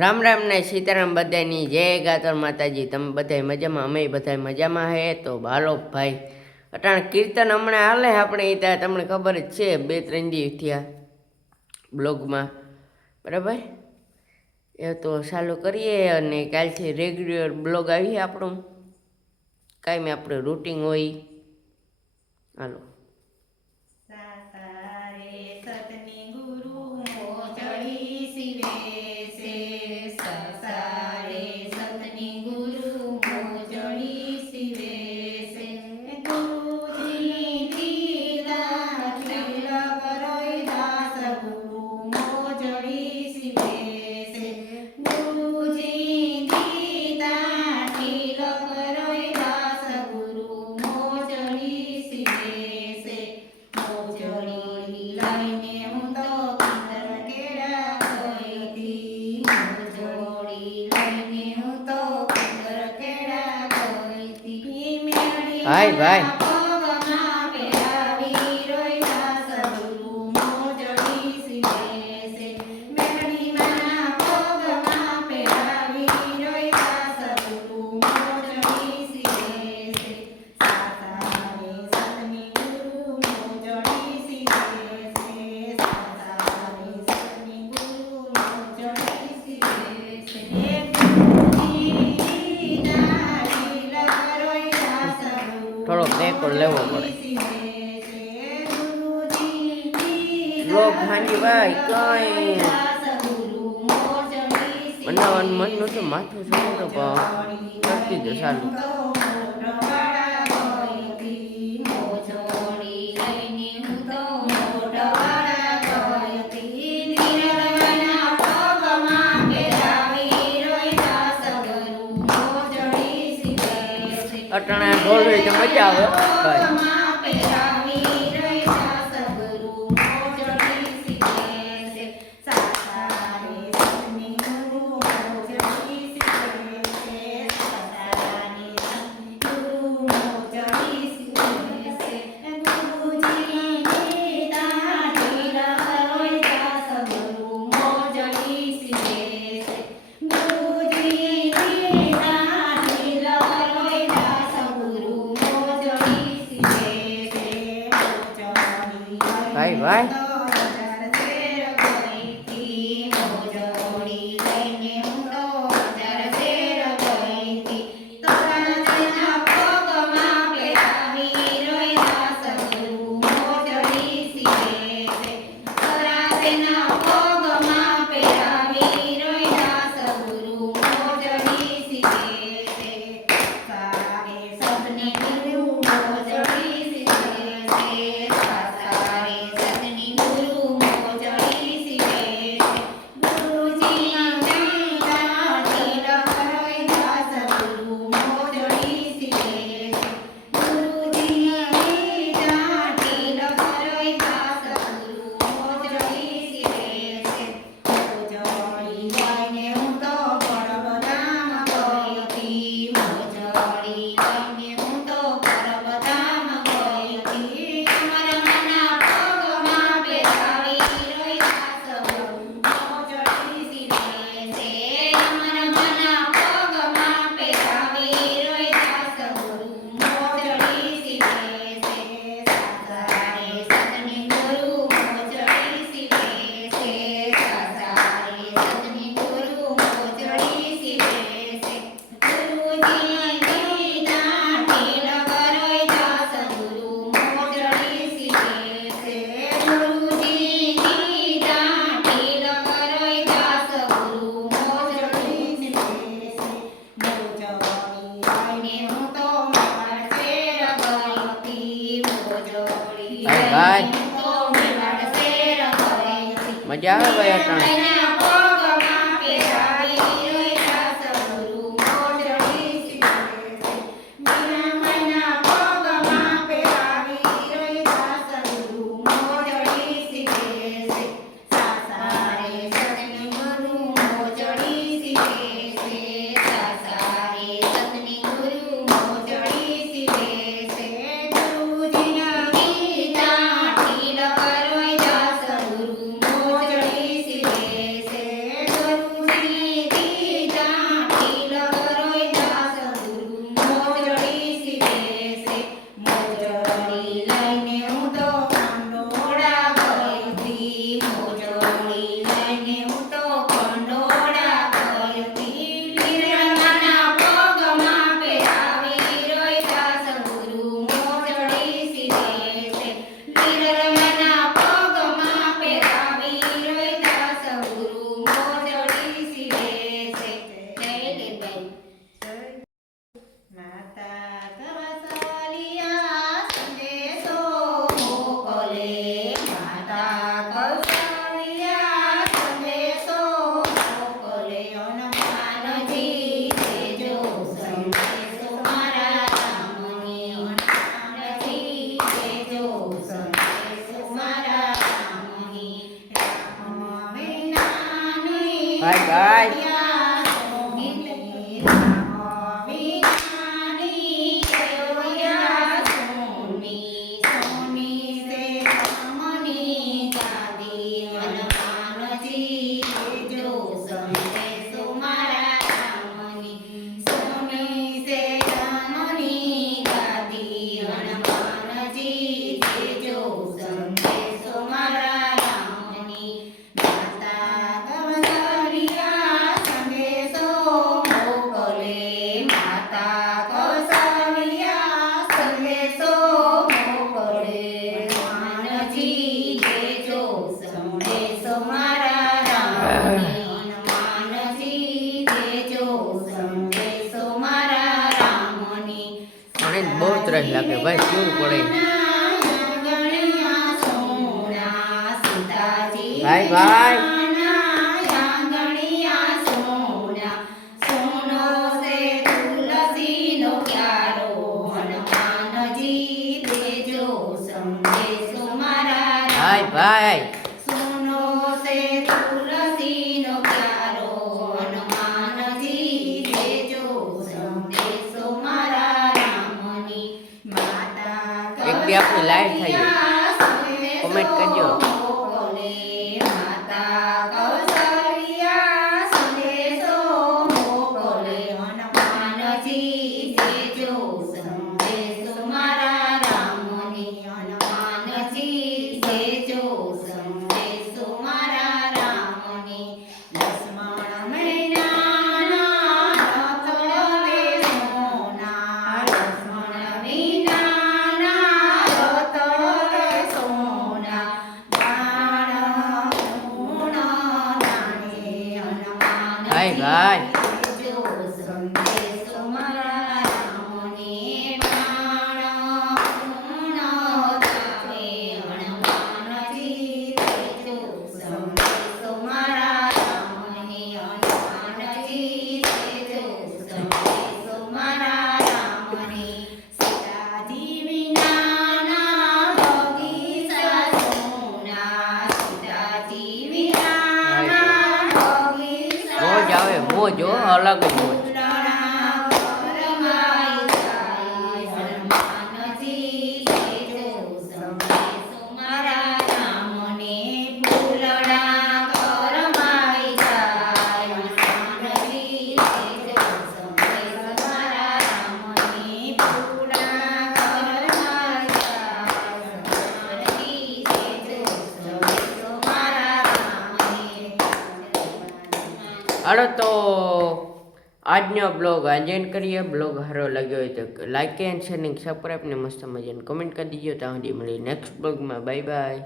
રામ રામ ને સીતારામ બધાની જય ગાતર માતાજી। તમે બધા મજામાં? અમે બધા મજામાં હે। તો ભાલો ભાઈ અટાણ કીર્તન હમણાં હાલે આપણે ત્યાં તમને ખબર જ છે, 2-3 દિવસ થયા બ્લોગમાં બરાબર। એ તો ચાલુ કરીએ અને કાલથી રેગ્યુલર બ્લોગ આવીએ આપણું કાંઈ આપણું રૂટિન હોય। હાલો ભાઈ ભાઈ થોડો બ્રેક લેવો પડે બ્લોગ હાંજી ભાઈ કઈ બનાવવાનું મન નતું, માથું શું તો કરતી દો ચાલુ। અટાણા ઢોલવી તો મજા આવે ભાઈ। ભાઈ ભાઈ ભાઈ મજા આવે ભાઈ અટાણે ધર્મના પગમાં પહેરાવી રોહિદાસ ગુરુ મોજડી શિરે છે. જય લીલભાઈ. માતા કૌશલ્યા સંદેશો મોકલે, માતા કૌશલ્યા સંદેશો મોકલે, હનુમાનજી દેજો સંદેશો મારા રામની, હનુમાનજી દેજો સંદેશો મારા રામની. રામ વિના નહીં ભાઈ ભાઈ મને બહુ ત્રાસ લાગે ભાઈ, કેવું પડે ભાઈ ભાઈ. ભાઈ ભાઈ સુનો સે તુલસીનો પ્યારો, હનુમાનજી દેજો સંદેશો મારા રામની. માતા એક દી આપણે લાઈવ થઈએ, કોમેન્ટ કરજો. મોકલે, માતા કૌશલ્યા સંદેશો મોકલે, હનુમાનજી દેજો સંદેશો મારા રામની, હનુમાનજી દેજો સંદેશો મારા રામની. લક્ષ્મણ મૈનાના રતોરે સોના, લક્ષ્મણ વિનાના રતોરે સોના, બાણ પૂર્ણ દાણે, હનુમાનજી ભાઈ ભાઈ દેજો સંદેશો મારા રામની. બાણ પૂર્ણ દાણે, હનુમાનજી દેજો સંદેશો મારા રામની, હનુમાનજી દેજો સંદેશો મારા રામની. સીતાજી વિનાના બગીચા સોના, સીતાજી વિનાના બગીચા મોજ આવે, મોજ હો, અલગ જ મોજ. હનુમાનજી દેજો સંદેશો મારા રામને, ફૂલડા કરમાઈ જાય, હનુમાનજી દેજો સંદેશો મારા રામને, ફૂલડા કરમાઈ જાય, હનુમાનજી દેજો સંદેશો મારા રામને. હાલો તો આજનો બ્લોગ આજે end કરીએ. બ્લોગ સારો લાગ્યો હોય તો લાઈક એન્ડ શેર ને સબસ્ક્રાઈબ ને મસ્ત મજાની કમેન્ટ કરી દીજો. ત્યાં સુધી મળી નેક્સ્ટ બ્લોગમાં. Bye bye.